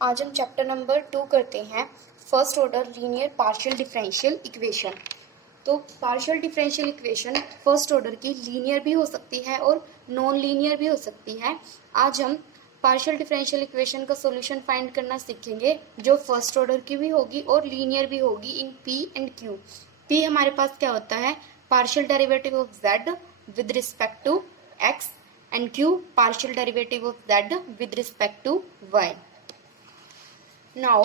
आज हम chapter number 2 करते हैं, first order linear partial differential equation. तो partial differential equation first order की लीनियर भी हो सकती है और नॉन लीनियर भी हो सकती है। आज हम पार्शियल डिफरेंशियल इक्वेशन का सॉल्यूशन फाइंड करना सीखेंगे, जो फर्स्ट ऑर्डर की भी होगी और लीनियर भी होगी in p and q. P हमारे पास क्या होता है, partial derivative of z with respect to x, and q partial derivative of z with respect to y. Now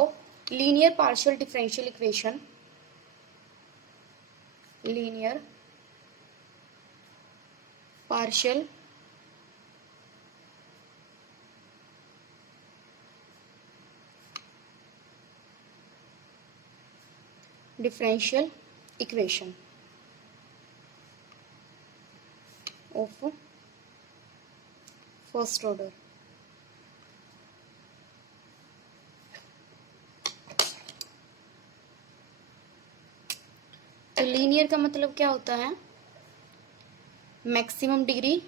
linear partial differential equation, linear partial differential equation of first order. तो linear का मतलब क्या होता है, maximum degree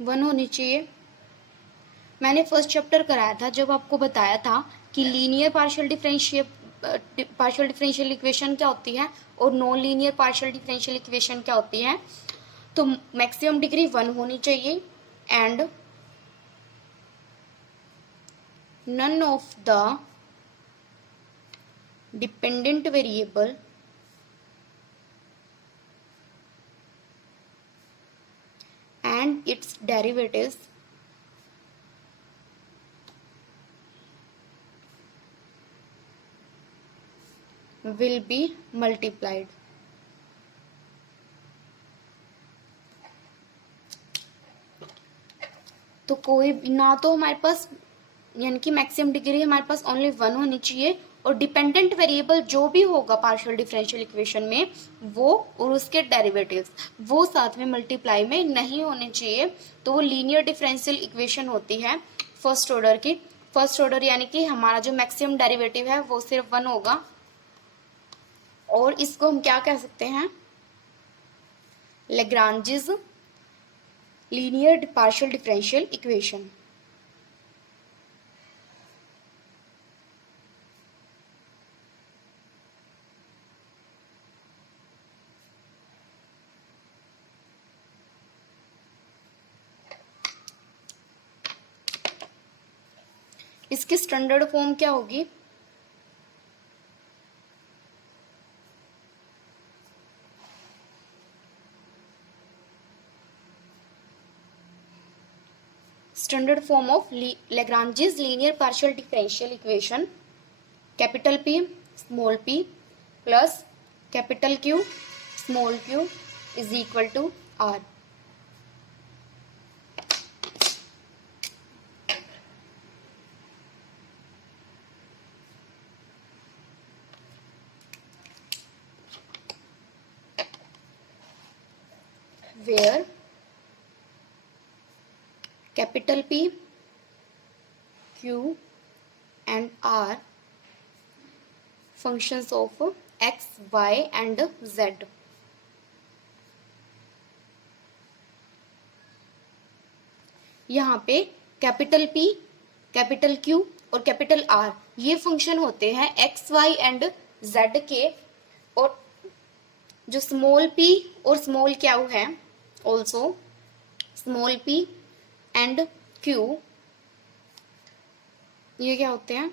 1 होनी चाहिए। मैंने first chapter कराया था जब आपको बताया था कि लीनियर पार्शियल डिफरेंशियल इक्वेशन क्या होती है और non linear partial differential equation क्या होती है। तो मैक्सिमम डिग्री 1 होनी चाहिए and none of the dependent variable and its derivatives will be multiplied. तो कोई ना तो हमारे पास यानी कि मैक्सिमम डिग्री हमारे पास ओनली 1 होनी चाहिए और डिपेंडेंट वेरिएबल जो भी होगा पार्शियल डिफरेंशियल इक्वेशन में वो और उसके डेरिवेटिव्स वो साथ में मल्टीप्लाई में नहीं होने चाहिए। तो वो लीनियर डिफरेंशियल इक्वेशन होती है फर्स्ट ऑर्डर की। फर्स्ट ऑर्डर यानी कि हमारा जो मैक्सिमम डेरिवेटिव है वो सिर्फ 1 होगा और इसको हम क्या कह सकते हैं, Lagrange's linear partial differential equation. इसकी स्टैंडर्ड फॉर्म क्या होगी, standard form of Lagrange's linear partial differential equation, capital P small p plus capital Q small q is equal to R। where capital P, Q and R functions of x, y and z। यहाँ पे capital P, capital Q और capital R ये function होते हैं x, y and z के, और जो small p और स्मॉल q है also small p and q ये क्या होते हैं,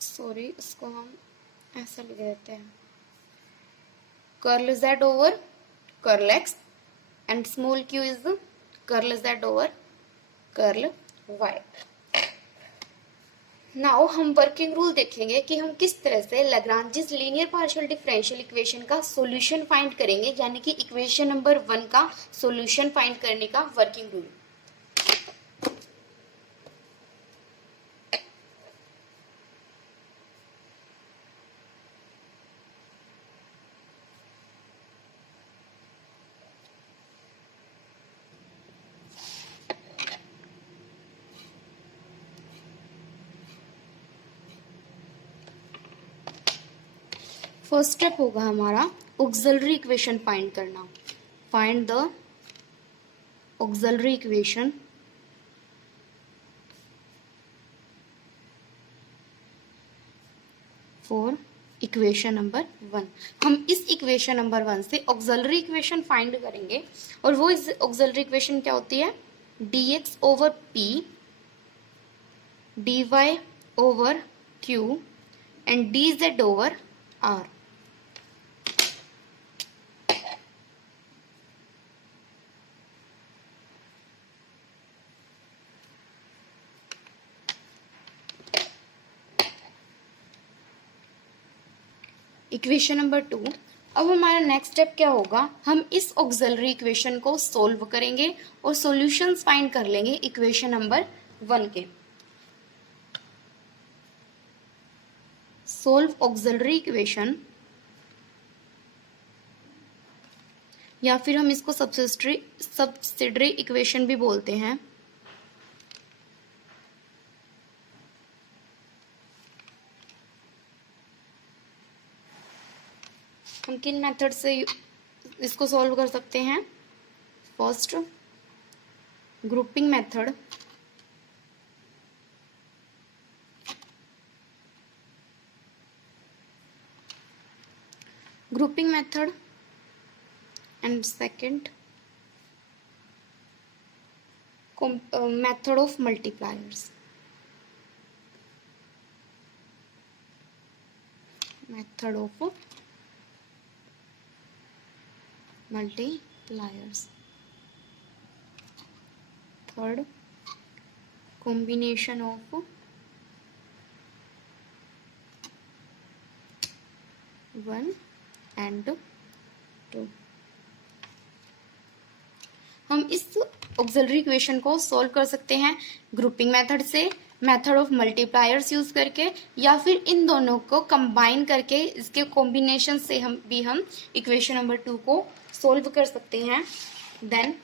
सॉरी इसको हम ऐसा लिख देते हैं, curl z over curl x and small q is curl z over curl y। Now हम वर्किंग रूल देखेंगे कि हम किस तरह से Lagrange's linear partial differential equation का सॉल्यूशन फाइंड करेंगे, यानी कि इक्वेशन नंबर 1 का सॉल्यूशन फाइंड करने का वर्किंग रूल। फर्स्ट स्टेप होगा हमारा ऑक्सिलरी इक्वेशन फाइंड करना। Find the auxiliary equation for equation number 1। हम इस इक्वेशन नंबर 1 से ऑक्सिलरी इक्वेशन फाइंड करेंगे, और वो इस ऑक्सिलरी इक्वेशन क्या होती है, dx over p dy over q and dz over r। Equation number 2। अब हमारा नेक्स्ट स्टेप क्या होगा, हम इस ऑक्सिलरी इक्वेशन को सोल्व करेंगे और सॉल्यूशंस फाइंड कर लेंगे इक्वेशन नंबर 1 के। सोल्व ऑक्सिलरी इक्वेशन, या फिर हम इसको सब्सिडरी इक्वेशन भी बोलते हैं। हम किन मेथड से इसको सॉल्व कर सकते हैं, first grouping method, and second method of multipliers, third combination of 1 and 2। हम इस ऑक्सिलरी इक्वेशन को सॉल्व कर सकते हैं ग्रुपिंग मेथड से, मेथड ऑफ मल्टीप्लायर्स यूज करके, या फिर इन दोनों को कंबाइन करके इसके कॉम्बिनेशन से हम इक्वेशन नंबर 2 को सॉल्व कर सकते हैं। Then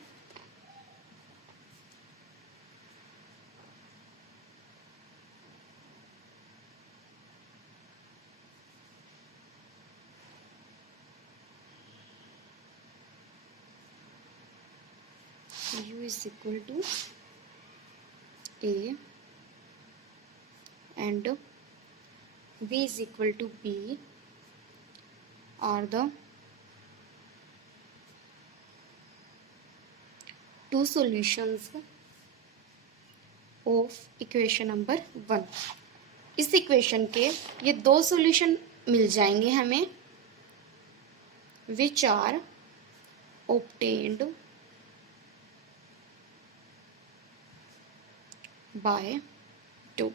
u is equal to a and v is equal to b are the two solutions of equation number 1। इस इक्वेशन के ये दो सॉल्यूशन मिल जाएंगे हमें, which are obtained बाय 2।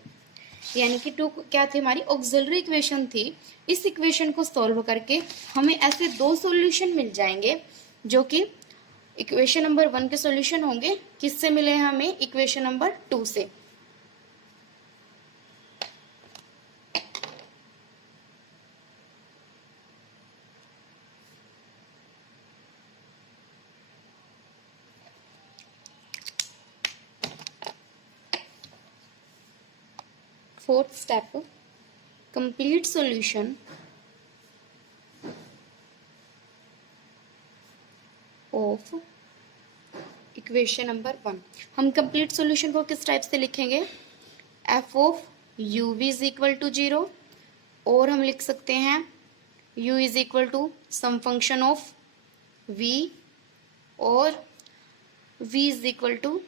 यानी कि 2 क्या थी, हमारी ऑक्सिलरी इक्वेशन थी। इस इक्वेशन को सॉल्व करके हमें ऐसे दो सॉल्यूशन मिल जाएंगे जो कि इक्वेशन नंबर 1 के सॉल्यूशन होंगे। किससे मिले हैं हमें, इक्वेशन नंबर 2 से। Fourth step, complete solution of equation number 1। हम कंप्लीट सॉल्यूशन को किस टाइप से लिखेंगे, f of u v is equal to 0, और हम लिख सकते हैं u is equal to some function of v, और v is equal to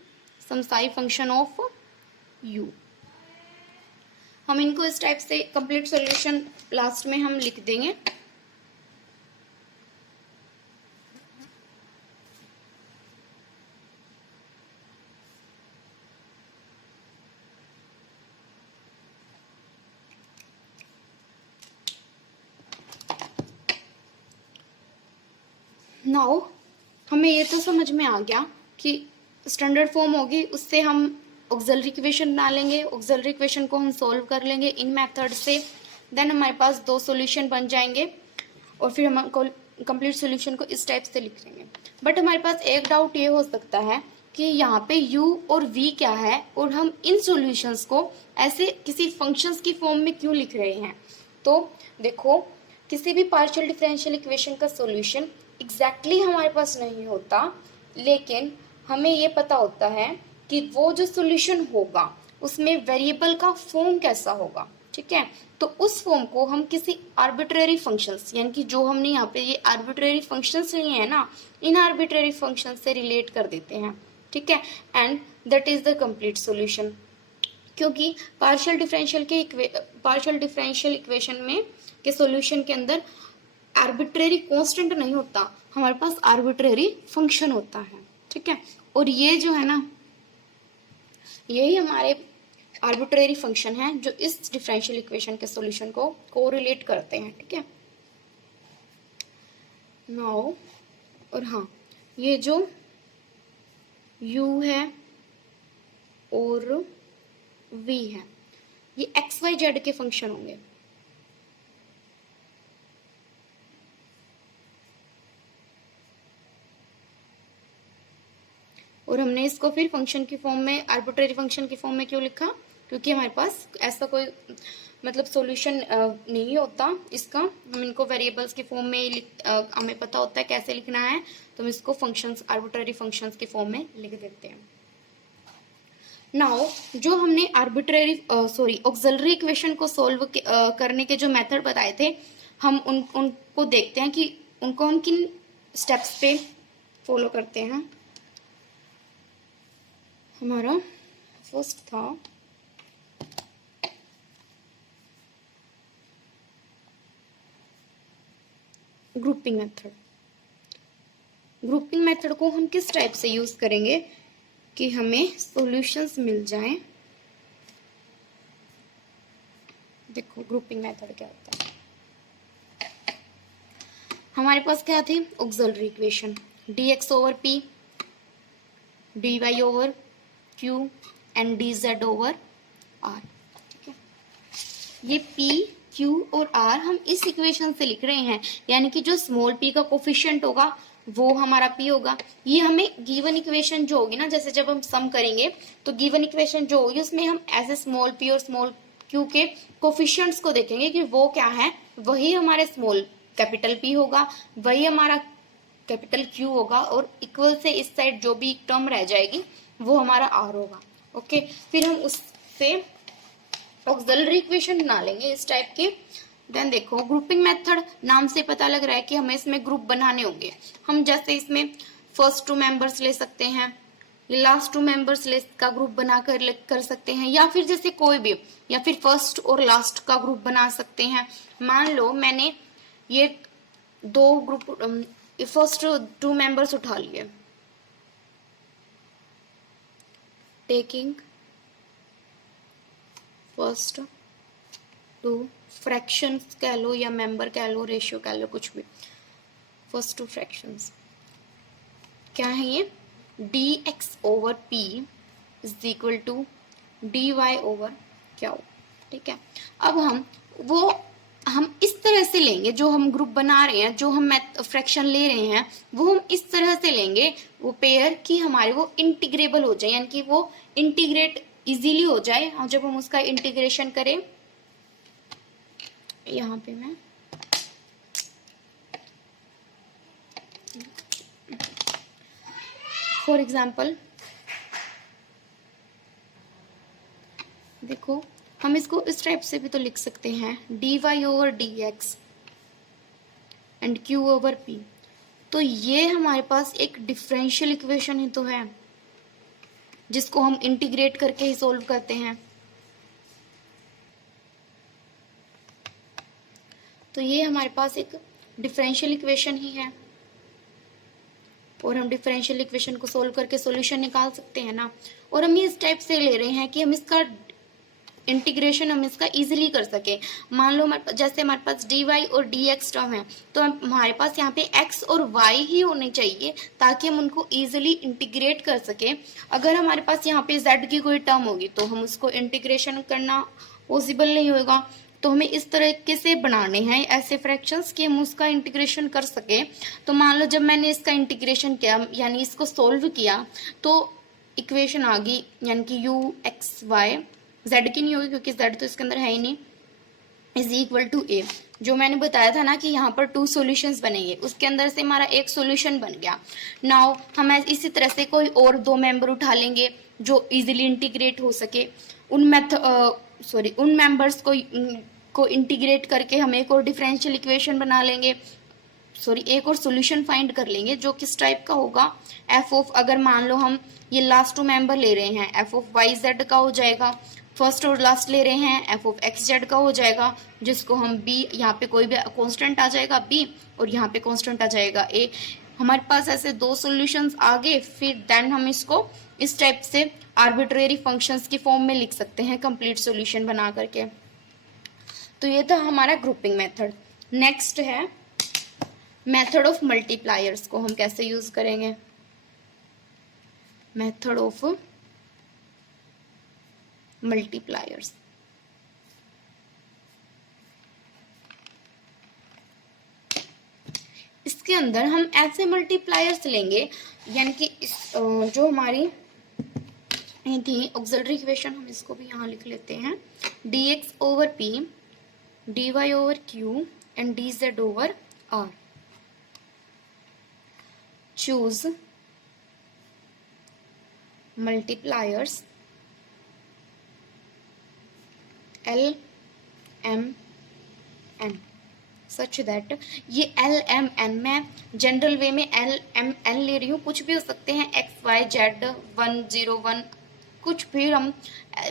some psi function of u। हम इनको इस टाइप से कंप्लीट सॉल्यूशन लास्ट में हम लिख देंगे। नाउ हमें ये तो समझ में आ गया कि स्टैंडर्ड फॉर्म होगी, उससे हम ऑक्सिलरी इक्वेशन बना लेंगे, ऑक्सिलरी इक्वेशन को हम सॉल्व कर लेंगे इन मेथड से। देन हमारे पास दो सॉल्यूशन बन जाएंगे, और फिर हम कंप्लीट सॉल्यूशन को इस टाइप से लिख लेंगे। बट हमारे पास एक डाउट ये हो सकता है कि यहाँ पे u और v क्या है, और हम इन सॉल्यूशंस को ऐसे किसी फंक्शंस की फॉर्म में क्यों लिख रहे हैं। तो देखो, किसी भी पार्शियल डिफरेंशियल इक्वेशन का सॉल्यूशन एग्जैक्टली हमारे पास नहीं होता, लेकिन हमें ये पता होता है कि वो जो सॉल्यूशन होगा उसमें वेरिएबल का फॉर्म कैसा होगा। ठीक ठीक है। तो उस फॉर्म को हम किसी आर्बिट्रेरी फंक्शंस, यानी कि जो हमने यहाँ पे ये आर्बिट्रेरी फंक्शंस लिए हैं ना, इन आर्बिट्रेरी फंक्शंस से रिलेट कर देते हैं, ठीक है। And that is the complete solution. क्योंकि पार्शियल डिफरेंशियल इक्वेशन में के सॉल्यूशन के अंदर आर्बिट्रेरी कांस्टेंट नहीं होता, हमारे पास आर्बिट्रेरी फंक्शन होता है, ठीक है। और ये जो है ना, यही हमारे आर्बिट्रेरी फंक्शन है जो इस डिफरेंशियल इक्वेशन के सॉल्यूशन को कोरिलेट करते हैं, ठीक है। नाउ, और हाँ, ये जो u है और v है, ये x y z के फंक्शन होंगे। और हमने इसको फिर फंक्शन की फॉर्म में, आर्बिट्रेरी फंक्शन की फॉर्म में क्यों लिखा? क्योंकि हमारे पास ऐसा कोई मतलब सॉल्यूशन नहीं होता इसका, हम इनको वेरिएबल्स की फॉर्म में हमें पता होता है कैसे लिखना है, तो हम इसको फंक्शंस, आर्बिट्रेरी फंक्शंस की फॉर्म में लिख देते हैं। नाउ, जो हमने ऑक्सिलरी इक्वेशन को सॉल्व करने के जो मेथड बताए थे, हम उनको देखते हैं कि उनको हम किन स्टेप्स पे फॉलो करते हैं। हमारा फर्स्ट था ग्रुपिंग मेथड। ग्रुपिंग मेथड को हम किस टाइप से यूज करेंगे कि हमें सॉल्यूशंस मिल जाएं। देखो ग्रुपिंग मेथड क्या होता है। हमारे पास क्या थी? Auxiliary equation dx over p, dy over q and dz over r, ठीक है। ये p, q और r हम इस इक्वेशन से लिख रहे हैं, यानी कि जो स्मॉल p का कोफिशिएंट होगा वो हमारा p होगा। ये हमें गिवन इक्वेशन जो होगी ना, जैसे जब हम सम करेंगे तो गिवन इक्वेशन जो होगी उसमें हम ऐसे स्मॉल p और स्मॉल q के कोफिशिएंट्स को देखेंगे कि वो क्या है, वही हमारे स्मॉल कैपिटल p होगा, वही हमारा कैपिटल Q होगा, और इक्वल से इस साइड जो भी टर्म रह जाएगी वो हमारा R होगा। ओके, फिर हम उससे ऑक्सिलरी इक्वेशन बना लेंगे इस टाइप के। देन देखो ग्रुपिंग मेथड, नाम से पता लग रहा है कि हमें इसमें ग्रुप बनाने होंगे। हम जैसे इसमें फर्स्ट 2 मेंबर्स ले सकते हैं, लास्ट 2 मेंबर्स का ग्रुप बना कर सकते हैं, या फिर जैसे कोई भी, या फिर फर्स्ट और लास्ट का ग्रुप बना सकते हैं। मान लो मैंने ये 2 ग्रुप, फर्स्ट 2 मेंबर्स उठा लिए, टेकिंग फर्स्ट 2 फ्रैक्शंस कह लो या मेंबर कह लो, रेशियो कह लो, कुछ भी, फर्स्ट 2 फ्रैक्शंस क्या है ये, dx over p is equal to dy over q, ठीक है। अब हम इस तरह से लेंगे, जो हम ग्रुप बना रहे हैं, जो हम फ्रैक्शन ले रहे हैं, वो हम इस तरह से लेंगे वो पेयर कि हमारे वो इंटीग्रेबल हो जाए, यानी कि वो इंटीग्रेट इजीली हो जाए। और जब हम उसका इंटीग्रेशन करें, यहाँ पे मैं फॉर एग्जाम्पल देखो, हम इसको इस टाइप से भी तो लिख सकते हैं, dy over dx and q over p। तो ये हमारे पास एक डिफरेंशियल इक्वेशन ही तो है, जिसको हम इंटीग्रेट करके ही सोल्व करते हैं। तो ये हमारे पास एक डिफरेंशियल इक्वेशन ही है, और हम डिफरेंशियल इक्वेशन को सोल्व करके सॉल्यूशन निकाल सकते हैं ना। और हम ये इस टाइप से ले रहे हैं कि हम इसका इंटीग्रेशन हम इसका इजीली कर सके। मान लो जैसे हमारे पास dy और dx टर्म है, तो हमारे पास यहाँ पे x और y ही होने चाहिए ताकि हम उनको इजीली इंटीग्रेट कर सके। अगर हमारे पास यहाँ पे z की कोई टर्म होगी तो हम उसको इंटीग्रेशन करना पॉसिबल नहीं होगा। तो हमें इस तरीके से बनाने हैं ऐसे फ्रैक्शंस कि हम उसका इंटीग्रेशन कर सके। तो मान लो जब मैंने इसका इंटीग्रेशन किया, यानी इसको सोल्व किया, तो इक्वेशन आ गई, यानी कि u(x,y) z की नहीं होगी क्योंकि z तो इसके अंदर है ही नहीं, इज इक्वल टू a। जो मैंने बताया था ना कि यहाँ पर 2 सॉल्यूशंस बनेंगे, उसके अंदर से हमारा एक सॉल्यूशन बन गया। नाउ हम इसी तरह से कोई और 2 मेंबर उठा लेंगे, जो इजीली इंटीग्रेट हो सके, उन मेंबर्स को इंटीग्रेट करके हम एक और डिफरेंशियल इक्वेशन बना लेंगे, एक और सॉल्यूशन फाइंड कर लेंगे जो किस टाइप का होगा। एफ ऑफ, अगर मान लो हम ये लास्ट टू मेंबर ले रहे हैं, एफ ऑफ वाई जेड का हो जाएगा। फर्स्ट और लास्ट ले रहे हैं, एफ ऑफ एक्स जेड का हो जाएगा, जिसको हम बी, यहाँ पे कोई भी कांस्टेंट आ जाएगा बी और यहाँ पे कांस्टेंट आ जाएगा ए। हमारे पास ऐसे दो सॉल्यूशंस आ गए, फिर देन हम इसको इस टाइप से आर्बिट्रेरी फंक्शंस की फॉर्म में लिख सकते हैं कंप्लीट सॉल्यूशन बना करके। तो ये था हमारा ग्रुपिंग मेथड। नेक्स्ट है मेथड ऑफ मल्टीप्लायर्स, को हम कैसे यूज करेंगे। मेथड ऑफ मल्टीप्लायर्स, इसके अंदर हम ऐसे मल्टीप्लायर्स लेंगे, यानी कि जो हमारी थी ऑक्सिलरी इक्वेशन, हम इसको भी यहाँ लिख लेते हैं, dx over p, dy over q and dz over r। choose multipliers L, M, N such that, ये L, M, N मैं जनरल वे में L, M, N ले रही हूँ, कुछ भी हो सकते हैं, X, Y, Z, 1, 0, 1, कुछ भी हम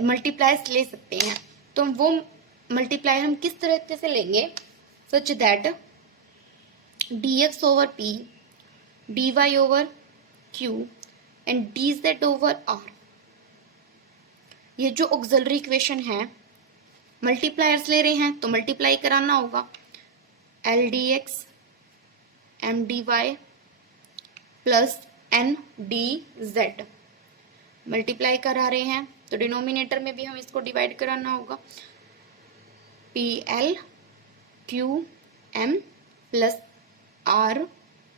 मल्टीप्लायर्स ले सकते हैं। तो वो मल्टीप्लायर हम किस तरीके से लेंगे, such that dx over p, dy over q and dz over r। ये जो ऑक्सिलरी इक्वेशन है, मल्टीप्लायर्स ले रहे हैं तो मल्टीप्लाई कराना होगा, l dx m dy plus n dz। Multiply करा रहे हैं तो डिनोमिनेटर में भी हम इसको डिवाइड कराना होगा, pl qm plus r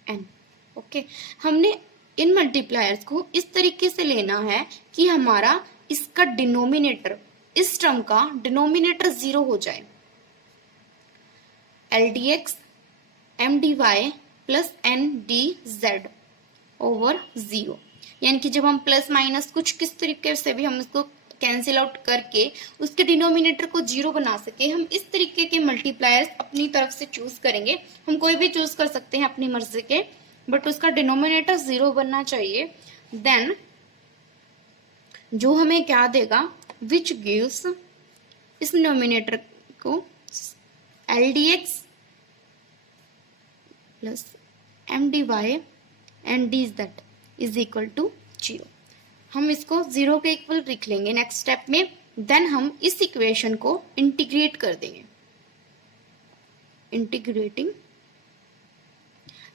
n। Okay, हमने इन मल्टीप्लायर्स को इस तरीके से लेना है कि हमारा इसका डिनोमिनेटर, इस टर्म का डिनोमिनेटर 0 हो जाए। L d x m d y plus n d z over 0, यानी कि जब हम प्लस माइनस कुछ किस तरीके से भी हम इसको कैंसिल आउट करके उसके डिनोमिनेटर को 0 बना सके, हम इस तरीके के मल्टीप्लायर्स अपनी तरफ से चूज करेंगे। हम कोई भी चूज कर सकते हैं अपनी मर्जी के, बट उसका डिनोमिनेटर 0 बनना चाहिए। देन जो हमें क्या देगा, विच गिव्स, इस डिनोमिनेटर को l d x plus m d y and d z is equal to 0। हम इसको 0 के इक्वल लिख लेंगे नेक्स्ट स्टेप में। देन हम इस इक्वेशन को इंटीग्रेट कर देंगे, इंटीग्रेटिंग।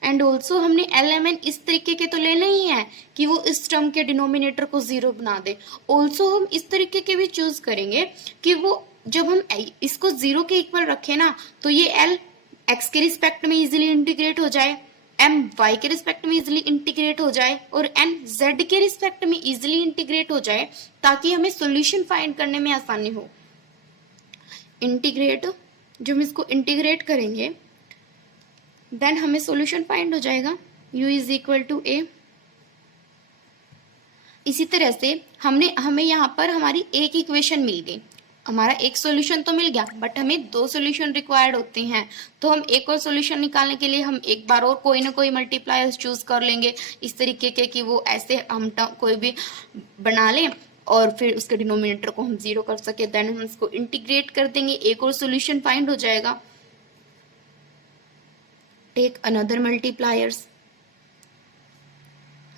एंड ऑल्सो हमने एल इस तरीके के तो लेना ही है कि वो इस टर्म के डिनोमिनेटर को 0 बना दे। ऑल्सो हम इस तरीके के भी चूज करेंगे कि वो जब हम इसको 0 के इक्वल रखें ना, तो ये एल एक्स के रिस्पेक्ट में इजीली इंटीग्रेट हो जाए, एम वाई के रिस्पेक्ट में इजीली इंटीग्रेट हो जाए और एन जेड के रिस्पेक्ट में इजीली इंटीग्रेट हो जाए, ताकि हमें सॉल्यूशन फाइंड करने में आसानी हो। इंटीग्रेट, जो हम इसको इंटीग्रेट करेंगे देन हमें सॉल्यूशन फाइंड हो जाएगा, u is equal to a। इसी तरह से हमें यहाँ पर हमारी एक इक्वेशन मिल गई, हमारा एक सॉल्यूशन तो मिल गया, बट हमें 2 सॉल्यूशन रिक्वायर्ड होते हैं। तो हम एक और सॉल्यूशन निकालने के लिए हम एक बार और कोई ना कोई मल्टीप्लायर्स चूज कर लेंगे इस तरीके के कि वो ऐसे हम कोई भी बना लें और फिर उसके डिनोमिनेटर को हम 0 कर सके। देन हम इसको इंटीग्रेट कर देंगे, एक और सॉल्यूशन फाइंड हो जाएगा। टेक अनदर मल्टीप्लायर्स,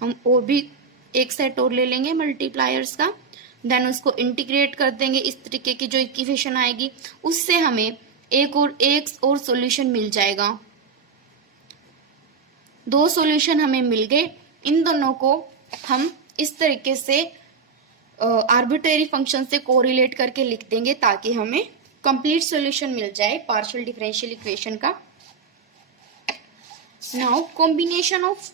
हम और भी एक सेट और ले लेंगे मल्टीप्लायर्स का, देन उसको इंटीग्रेट कर देंगे। इस तरीके की जो इक्वेशन आएगी उससे हमें एक और सॉल्यूशन मिल जाएगा। 2 सॉल्यूशन हमें मिल गए, इन दोनों को हम इस तरीके से आर्बिट्रेरी फंक्शन से कोरिलेट करके लिख देंगे ताकि हमें कंप्लीट सॉल्यूशन मिल जाए पार्शियल डिफरेंशियल इक्वेशन का। Now combination of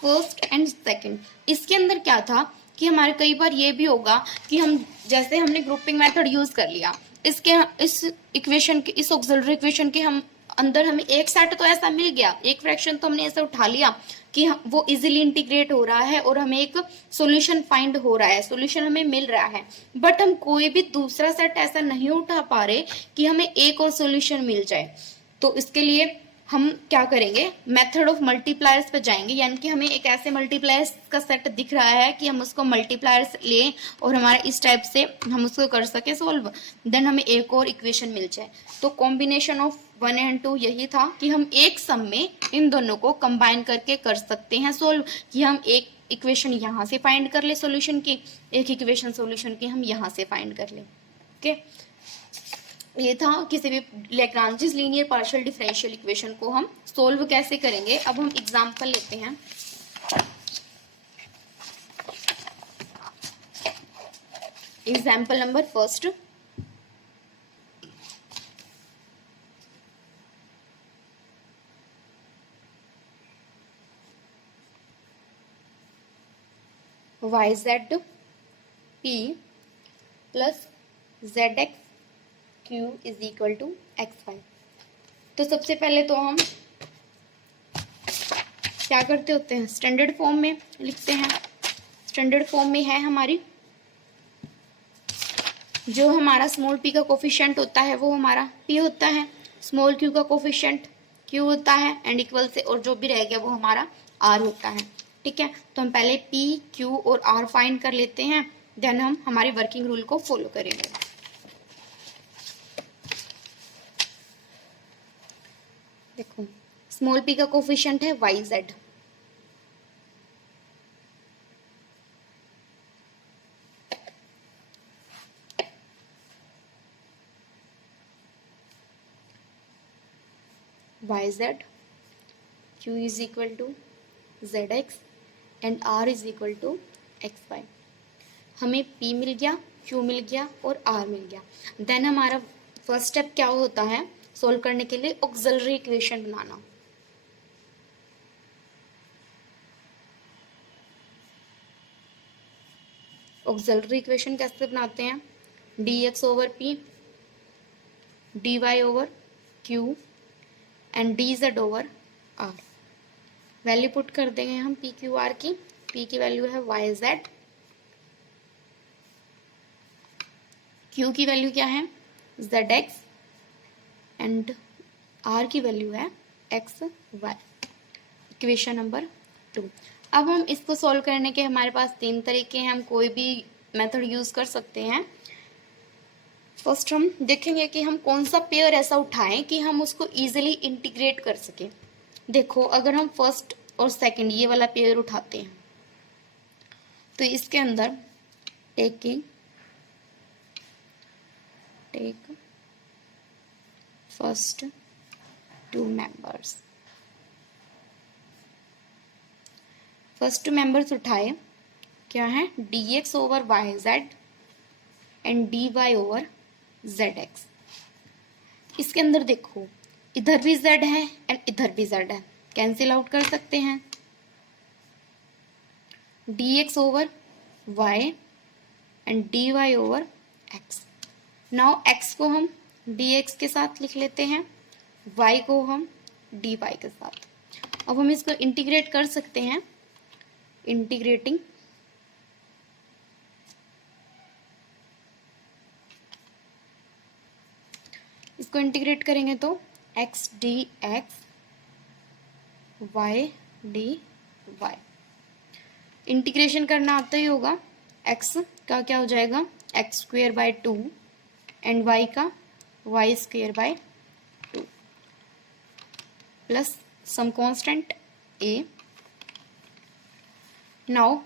first and second, इसके अंदर क्या था कि हमारे कई बार ये भी होगा कि हम जैसे हमने ग्रुपिंग मेथड यूज कर लिया, इस इक्वेशन के, इस ऑक्सिलरी इक्वेशन के हम अंदर हमें एक सेट तो ऐसा मिल गया, एक फ्रैक्शन तो हमने ऐसा उठा लिया कि वो इजीली इंटीग्रेट हो रहा है और हमें एक सॉल्यूशन फाइंड हो रहा है, सॉल्यूशन हमें मिल रहा है। बट हम कोई भी दूसरा सेट ऐसा नहीं उठा पा रहे कि हमें एक और सॉल्यूशन मिल जाए। तो इसके लिए हम क्या करेंगे, मेथड ऑफ मल्टीप्लायर्स पे जाएंगे, यानी कि हमें एक ऐसे मल्टीप्लायर्स का सेट दिख रहा है कि हम उसको मल्टीप्लायर्स लें और हमारा इस टाइप से हम उसको कर सके सोल्व, देन हमें एक और इक्वेशन मिल जाए। तो कॉम्बिनेशन ऑफ 1 एंड 2 यही था कि हम एक सम में इन दोनों को कंबाइन करके कर सकते हैं सोल्व, कि हम एक इक्वेशन यहाँ से फाइंड कर ले सोल्यूशन की, एक इक्वेशन सोल्यूशन की हम यहाँ से फाइंड कर ले। ओके, ये था किसी भी Lagrange's linear partial differential equation को हम सोल्व कैसे करेंगे। अब हम एग्जांपल लेते हैं। Example number first, yz p plus zx q is equal to xy। तो सबसे पहले तो हम क्या करते होते हैं, स्टैंडर्ड फॉर्म में लिखते हैं। स्टैंडर्ड फॉर्म में है हमारी, जो हमारा स्मॉल p का कोफिशिएंट होता है वो हमारा p होता है, स्मॉल q का कोफिशिएंट q होता है, एंड इक्वल से और जो भी रह गया वो हमारा r होता है। ठीक है, तो हम पहले p, q और r फाइंड कर लेते हैं, देन हम हमारे वर्किंग रूल को फॉलो करेंगे। देखो, स्मॉल p का कोफिशिएंट है yz, yz, q is equal to zx and r is equal to xy। हमें p मिल गया, q मिल गया और r मिल गया। देन हमारा फर्स्ट स्टेप क्या होता है सोल्व करने के लिए, ऑक्सिलरी इक्वेशन बनाना। ऑक्सिलरी इक्वेशन कैसे बनाते हैं, dx over p, dy over q and dz over r। Value put कर देंगे हम p q r की। p की वैल्यू है yz, q की वैल्यू क्या है zx एंड r की वैल्यू है xy। Equation number 2। अब हम इसको सॉल्व करने के हमारे पास 3 तरीके हैं, हम कोई भी मेथड यूज कर सकते हैं। फर्स्ट हम देखेंगे कि हम कौन सा पेयर ऐसा उठाएं कि हम उसको इजीली इंटीग्रेट कर सके। देखो, अगर हम फर्स्ट और सेकंड ये वाला पेयर उठाते हैं तो इसके अंदर take first 2 members, first 2 members उठाए, क्या है dx over yz and dy over zx। इसके अंदर देखो, इधर भी z है एंड इधर भी z है, कैंसिल आउट कर सकते हैं। dx over y and dy over x। Now x को हम dx के साथ लिख लेते हैं, y को हम dy के साथ। अब हम इसको इंटीग्रेट कर सकते हैं, इंटीग्रेटिंग इसको इंटीग्रेट करेंगे तो x dx y dy। Integration करना आता ही होगा, x का क्या हो जाएगा x square by 2 and y का y square by 2 plus some constant a। Now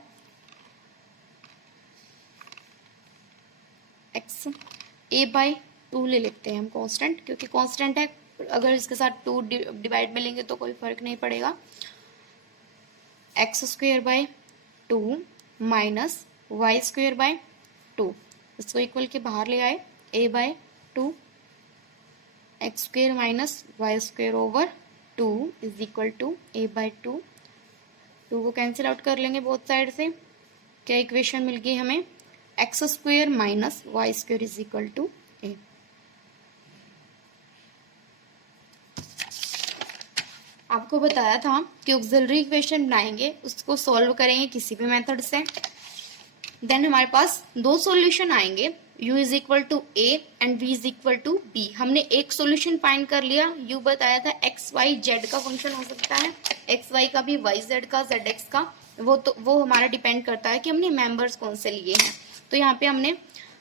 x a by 2 ले लेते हैं हम कांस्टेंट, क्योंकि कांस्टेंट है, अगर इसके साथ 2 डिवाइड में लेंगे तो कोई फर्क नहीं पड़ेगा। x square by 2 minus y square by 2, इसको इक्वल के बाहर ले आए, a by 2 x square minus y square over 2 is equal to a by 2। 2 को कैंसिल आउट कर लेंगे बोथ साइड से, क्या इक्वेशन मिल गई हमें, x square minus y square is equal to a। आपको बताया था कि ऑक्सिलरी इक्वेशन बनाएंगे, उसको सॉल्व करेंगे किसी भी मेथड से। देन हमारे पास दो सॉल्यूशन आएंगे, u is equal to a and v is equal to b. हमने एक सॉल्यूशन फाइंड कर लिया, u बताया था x y z का फंक्शन हो सकता है, x y का भी, y z का, z x का, वो हमारा डिपेंड करता है कि हमने मेंबर्स कौन से लिए हैं। तो यहाँ पे हमने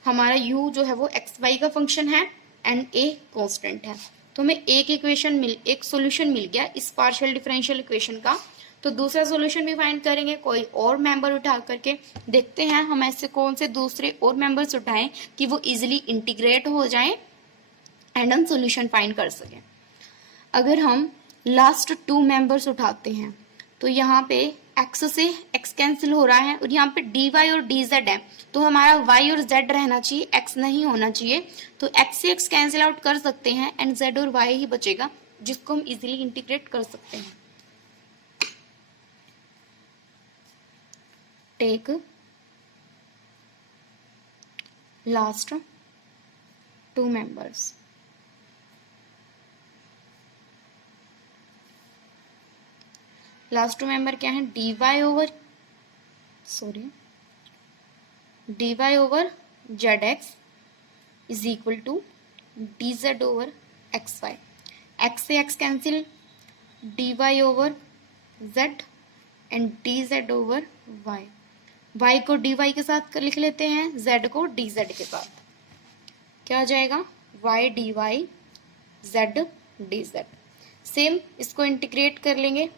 हमारा u जो है वो x y का फंक्शन है एंड a कांस्टेंट है। तो हमें एक सॉल्यूशन मिल गया इस पार्शियल डिफरेंशियल इक्वेशन का। तो दूसरा सॉल्यूशन भी फाइंड करेंगे, कोई और मेंबर उठा करके देखते हैं हम ऐसे कौन से दूसरे और मेंबर्स उठाएं कि वो इजीली इंटीग्रेट हो जाएं एंड हम सॉल्यूशन फाइंड कर सकें। अगर हम लास्ट टू मेंबर्स उठाते हैं तो यहाँ पे x से x कैंसिल हो रहा है और यहाँ पे dy और dz है, तो हमारा y और z रहना चाहिए, x नहीं होना चाहिए। तो x से x कैंसिल आउट कर सकते हैं एंड z और y ही बचेगा जिसको हम इजीली इंटीग्रेट कर सकते हैं। Take last two members. Last two member क्या है, dy over zx is equal to dz over xy। x से x cancel, dy over z and dz over y। y को dy के साथ लिख लेते हैं, z को dz के साथ। क्या आ जाएगा, y dy z dz। Same इसको इंटीग्रेट कर लेंगे,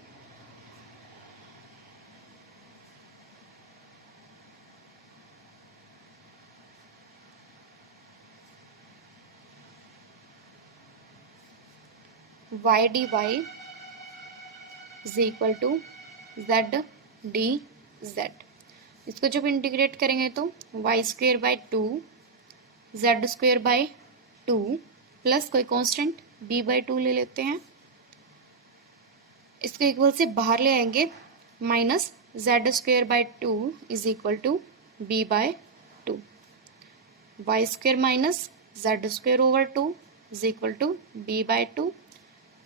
y dy is equal to z dz। इसको जब इंटीग्रेट करेंगे तो y square by 2 z square by 2 plus कोई कांस्टेंट b बाय 2 ले लेते हैं, इसको इक्वल से बाहर ले आएंगे, minus z square by 2 is equal to b by 2। Y square minus z square over 2 is equal to b by 2।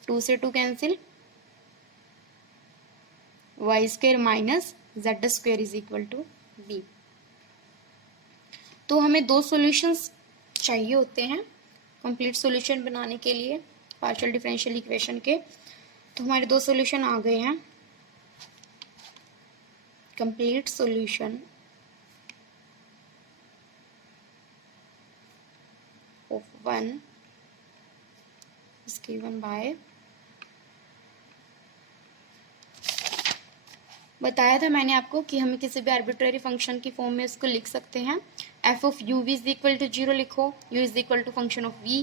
2 से 2 cancel, y square minus z square is equal to b. तो हमें दो solutions चाहिए होते हैं complete solution बनाने के लिए पार्शियल डिफरेंशियल इक्वेशन के। तो हमारे दो सॉल्यूशन आ गए हैं। Complete solution of one is given by, बताया था मैंने आपको कि हमें किसी भी आर्बिट्ररी फंक्शन की फॉर्म में इसको लिख सकते हैं। F of u v is equal to 0 लिखो, u is equal to function of v,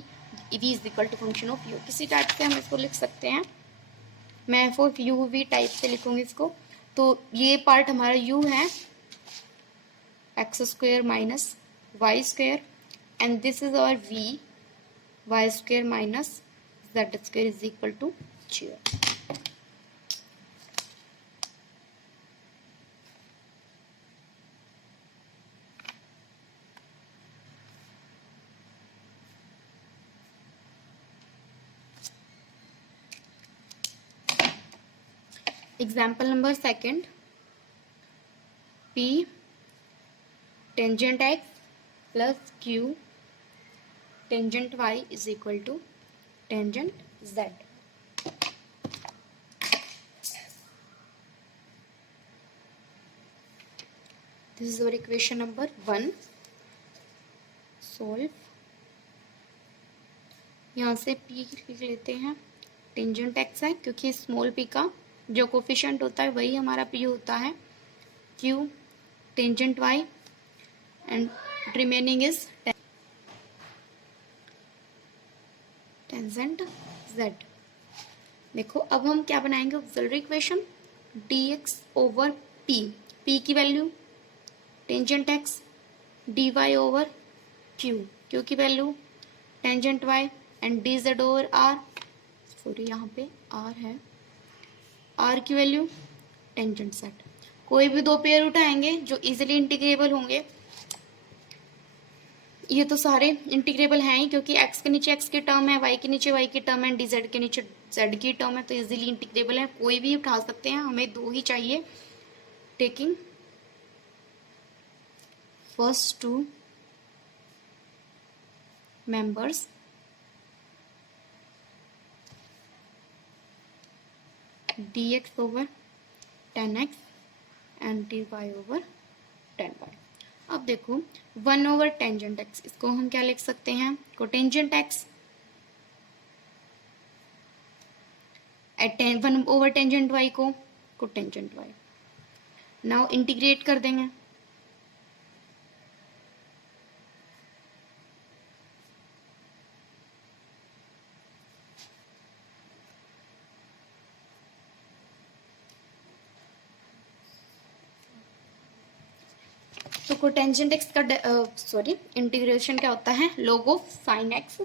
v is equal to function of u, किसी टाइप से हम इसको लिख सकते हैं। मैं f of u v type से लिखूंगी इसको। तो ये पार्ट हमारा यू है, x square minus y square, and this is our v, y square minus z square is equal to 0। Example number second, P tangent x plus Q tangent y is equal to tangent z. This is our equation number 1. Solve. यहाँ से P लिख लेते हैं, tangent x है क्योंकि small p का जो coefficient होता है वही हमारा p होता है, q tangent y and remaining is tangent z। देखो अब हम क्या बनाएंगे, auxiliary equation dx over p, p की value tangent x, dy over q, q की value tangent y and dz over r, sorry यहाँ पे r है, r की वैल्यू टेंजेंट z। कोई भी दो पेयर उठाएंगे जो इजीली इंटीग्रेबल होंगे, ये तो सारे इंटीग्रेबल हैं ही, क्योंकि x के नीचे x की टर्म है, y के नीचे y की टर्म है, dz के नीचे z की टर्म है, तो इजीली इंटीग्रेबल है, कोई भी उठा सकते हैं, हमें दो ही चाहिए। Taking first two members dx over 10x and dy over 10y। अब देखो 1 ओवर टेंजेंट x, इसको हम क्या लिख सकते हैं, cotangent x at 1 over tangent y को कोटेंजेंट y। नाउ इंटीग्रेट कर देंगे, तो कोटेंजेंट x का सॉरी इंटीग्रेशन क्या होता है, log of sine x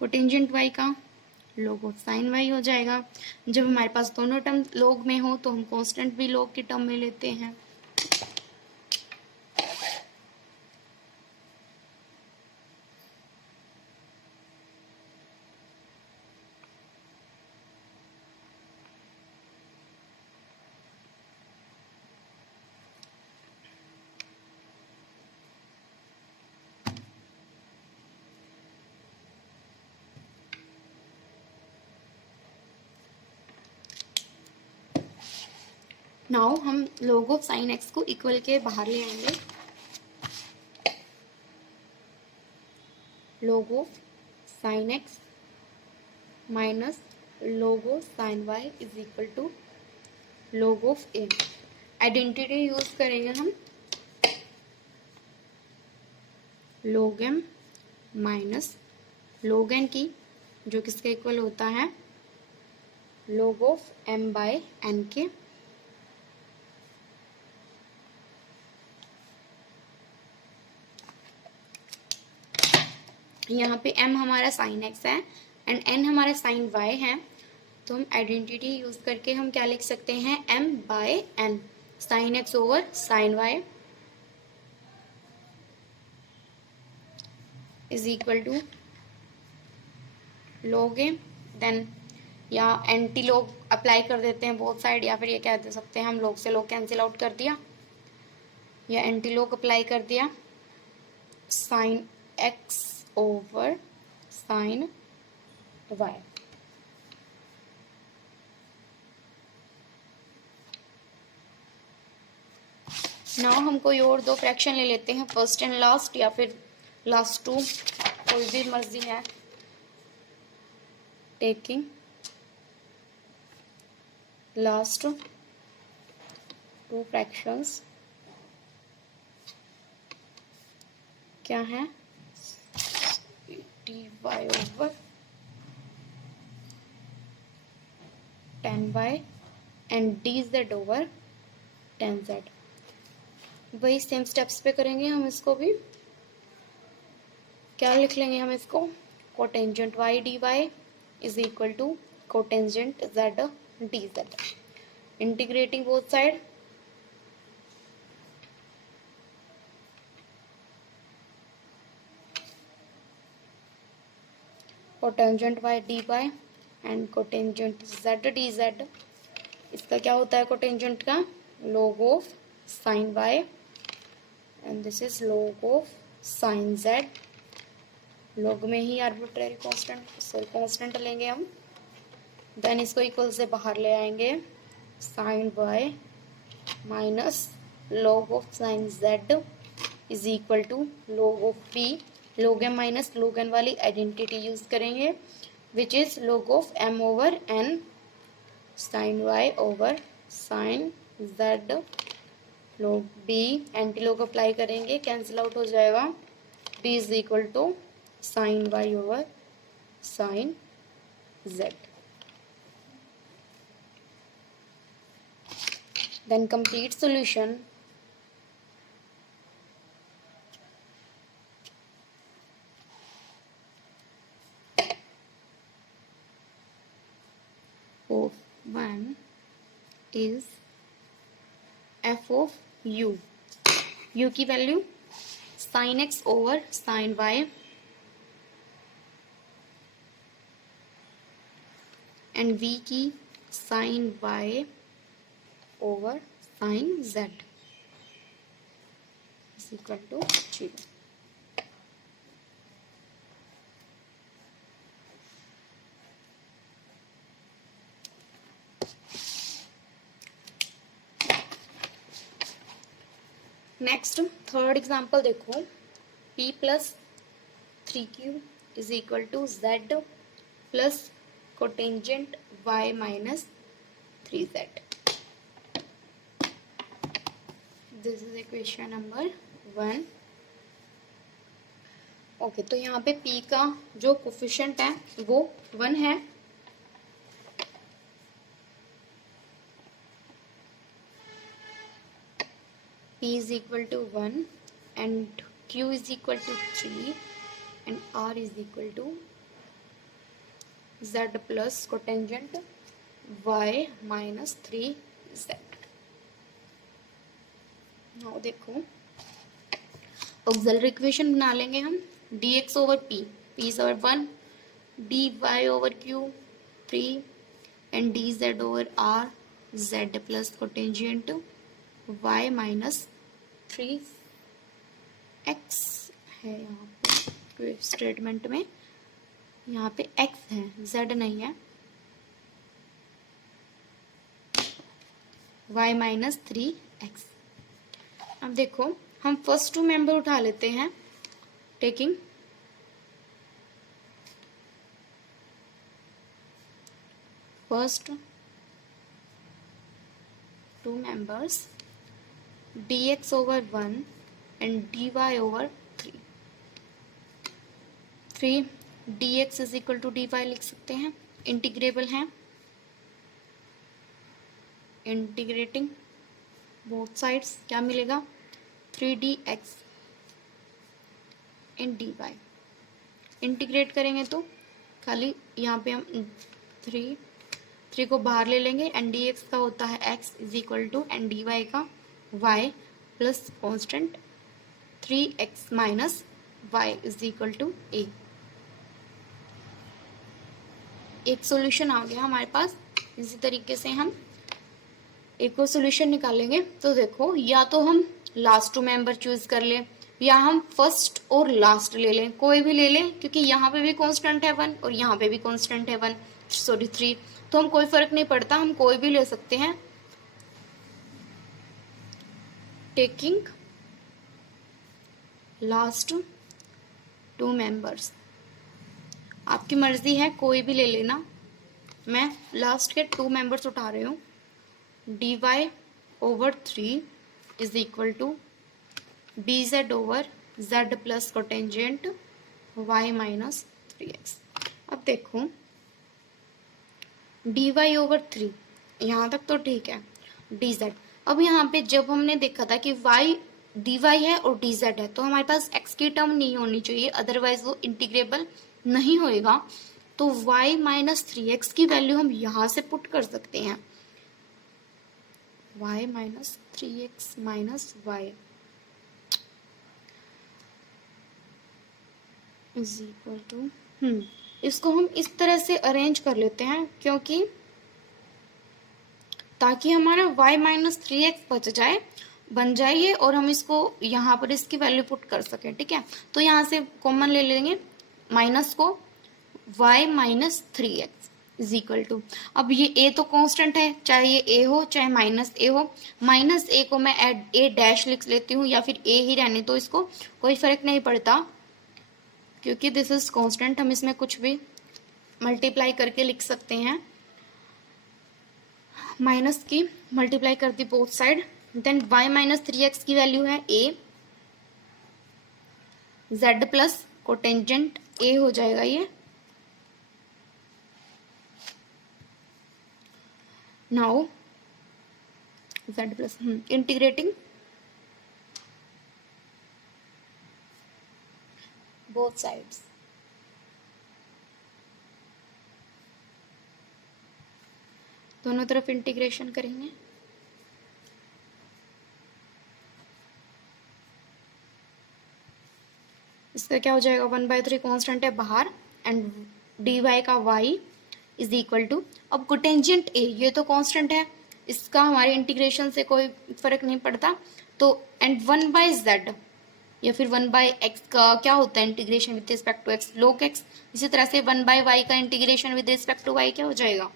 cotangent y का log ऑफ साइन y हो जाएगा। जब हमारे पास दोनों टर्म log में हो तो हम कांस्टेंट भी log की टर्म में लेते हैं। नाउ हम log ऑफ साइन x को इक्वल के बाहर ले आएंगे, log of sine x minus log of sine y is equal to log of a। Identity use करेंगे हम, log m minus log n की, जो किसके इक्वल होता है, log of m by n के। यहाँ पे m हमारा साइन x है एंड n हमारा साइन y है, तो हम आइडेंटिटी यूज करके हम क्या लिख सकते हैं, m by n, sine x over sine y is equal to log a, then या एंटी log अप्लाई कर देते हैं बोथ साइड, या फिर ये कह दे सकते हैं हम log से log कैंसिल आउट कर दिया, या एंटी log अप्लाई कर दिया, sine x over sine y। Now हम कोई और दो फ्रैक्शन ले लेते हैं, फर्स्ट एंड लास्ट, या फिर लास्ट टू, कोई भी मर्जी है। टेकिंग लास्ट टू फ्रैक्शंस क्या है, dy over 10y and dz over 10z। वही सेम स्टेप्स पे करेंगे हम इसको भी। क्या लिख लेंगे हम इसको, cotangent y dy is equal to cotangent z dz। Integrating both side, cotangent y dy and cotangent z dz। इसका क्या होता है कोटेंजेंट का, log of sine y and this is log of sine z। log में ही arbitrary constant लेंगे हम, then इसको equal से बाहर ले आएंगे, sine y minus log of sine z is equal to log of p। log m minus log n वाली identity use करेंगे, which is log of m over n sine y over sine z। log b, anti log apply करेंगे, cancel out हो जाएगा, b is equal to sine y over sine z। Then complete solution, of 1 is f of u, u की value sine x over sine y and v की sine y over sine z is equal to 0। Next third example देखो, p plus 3q is equal to z plus cotangent y minus 3z। This is equation number 1। Okay, तो यहाँ पे p का जो coefficient है वो 1 है, p is equal to 1 and q is equal to 3 and r is equal to z plus cotangent y minus 3z। Now देखो, auxiliary equation बना लेंगे हम, dx over p, p is over 1, dy over q 3 and dz over r, z plus cotangent y minus 3x है यहाँ पे statement में, यहाँ पे x है, z नहीं है, y माइनस 3x। अब देखो हम फर्स्ट टू मेंबर उठा लेते हैं, taking first two members dx over 1 and dy over 3। 3 dx is equal to dy लिख सकते हैं, इंटीग्रेबल है, इंटीग्रेटिंग बोथ साइड्स क्या मिलेगा 3dx इन dy। इंटीग्रेट करेंगे तो खाली यहाँ पे हम 3 को बाहर ले लेंगे एंड dx का होता है x is equal to and dy का y plus constant 3x minus y is equal to a। एक सॉल्यूशन आ गया हमारे पास। इसी तरीके से हम एक और सॉल्यूशन निकालेंगे। तो देखो, या तो हम लास्ट टू मेंबर चूज कर लें या हम फर्स्ट और लास्ट ले लें, कोई भी ले लें, क्योंकि यहाँ पे भी कांस्टेंट है 1 और यहाँ पे भी कांस्टेंट है 3, तो हम कोई फर्क नहीं पड़ता, हम कोई भी ले सकते हैं। टेकिंग लास्ट टू मेंबर्स, आपकी मर्जी है, कोई भी ले लेना। मैं लास्ट के 2 मेंबर्स उठा रही हूँ। dy over 3 is equal to dz over z plus cotangent y minus 3x। अब देखो dy ओवर 3 यहाँ तक तो ठीक है, dz। अब यहाँ पे जब हमने देखा था कि y dy है और dz है, तो हमारे पास x की टर्म नहीं होनी चाहिए, अदरवाइज वो इंटीग्रेबल नहीं होएगा। तो y माइनस 3x की वैल्यू हम यहाँ से पुट कर सकते हैं, y minus 3x minus y is equal to, इसको हम इस तरह से अरेंज कर लेते हैं, क्योंकि ताकि हमारा y माइनस 3x बच जाए, बन जाइए, और हम इसको यहाँ पर इसकी वैल्यू पुट कर सकें। ठीक है, तो यहाँ से कॉमन ले लेंगे माइनस को, y minus 3x is equal to, अब ये a तो कांस्टेंट है, चाहे ये a हो चाहे माइनस a हो, माइनस a को मैं a डैश लिख लेती हूँ या फिर a ही रहने, तो इसको कोई फर्क नहीं पड़ता क्योंकि दिस इज कांस्टेंट, हम इसमें कुछ भी मल्टीप्लाई करके लिख सकते हैं। माइनस की मल्टीप्लाई कर दी both side, then y minus 3x की वैल्यू है a, z plus cotangent a हो जाएगा ये। Now z plus integrating both sides, दोनों तरफ इंटीग्रेशन करेंगे। इसका क्या हो जाएगा, 1/3 कॉन्स्टेंट है बाहर एंड डी वाई का वाई इज इक्वल टू, अब कोटेंजेंट ए ये तो कांस्टेंट है, इसका हमारे इंटीग्रेशन से कोई फर्क नहीं पड़ता, तो एंड 1/z या फिर 1/x का क्या होता है integration with respect to x, log x। इसी तरह से 1/y का integration with respect to y क्या हो जाएगा,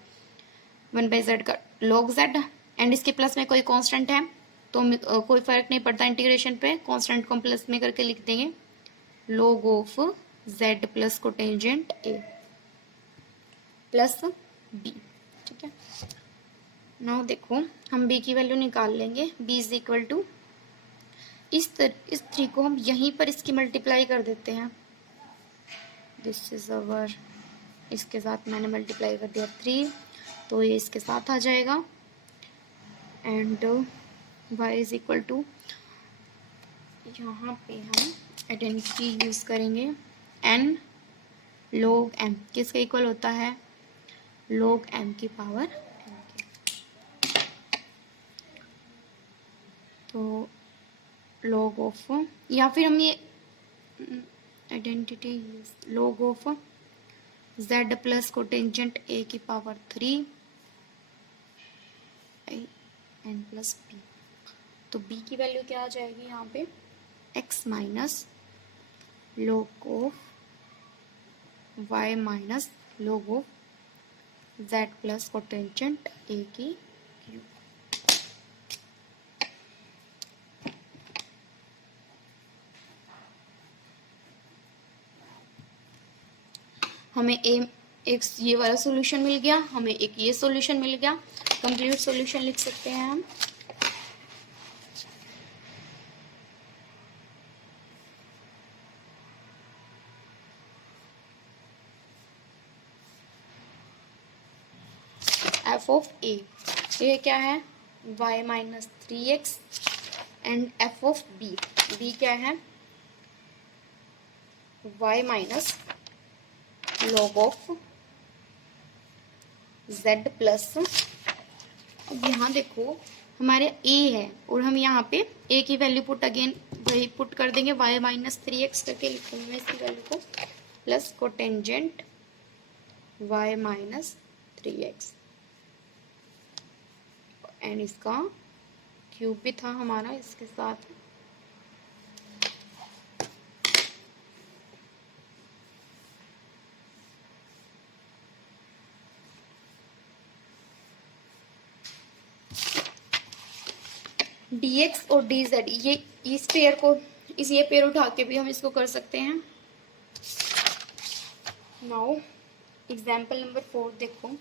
1/z का log z, एंड इसके प्लस में कोई कांस्टेंट है तो कोई फर्क नहीं पड़ता इंटीग्रेशन पे, कांस्टेंट को प्लस में करके लिख देंगे log of z plus cotangent a plus b। ठीक है, नाउ देखो हम b की वैल्यू निकाल लेंगे, b इज इक्वल टू इस 3 को हम यहीं पर इसकी मल्टीप्लाई कर देते हैं, दिस इज अवर, इसके साथ मैंने मल्टीप्लाई कर दिया 3 तो ये इसके साथ आ जाएगा and y is equal to, यहाँ पे हम आइडेंटिटी यूज करेंगे n log m, किसका इक्वल होता है log m की पावर m के, तो log ऑफ, या फिर हम ये identity log of z plus cotangent a की पावर 3 n प्लस b, तो b की वैल्यू क्या आ जाएगी यहाँ पे x minus log of y minus log of z plus cotangent a की क्यूब। हमें एक ये वाला सॉल्यूशन मिल गया, हमें एक ये सॉल्यूशन मिल गया, कंप्लीट सॉल्यूशन लिख सकते हैं हम। एफ ऑफ ए, ये क्या है y minus 3x and F of B, B क्या है y minus log of z plus, अब यहाँ देखो हमारे a है और हम यहाँ पे a की वैल्यू पुट अगेन वही पुट कर देंगे, y माइनस 3x करके लिखेंगे मैं इसकी वैल्यू को, plus cotangent y minus 3x and इसका क्यूब भी था हमारा इसके साथ। dx और dz, ये इस पेयर को ये पेयर उठा के भी हम इसको कर सकते हैं। नाउ एग्जाम्पल नंबर 4 देखो,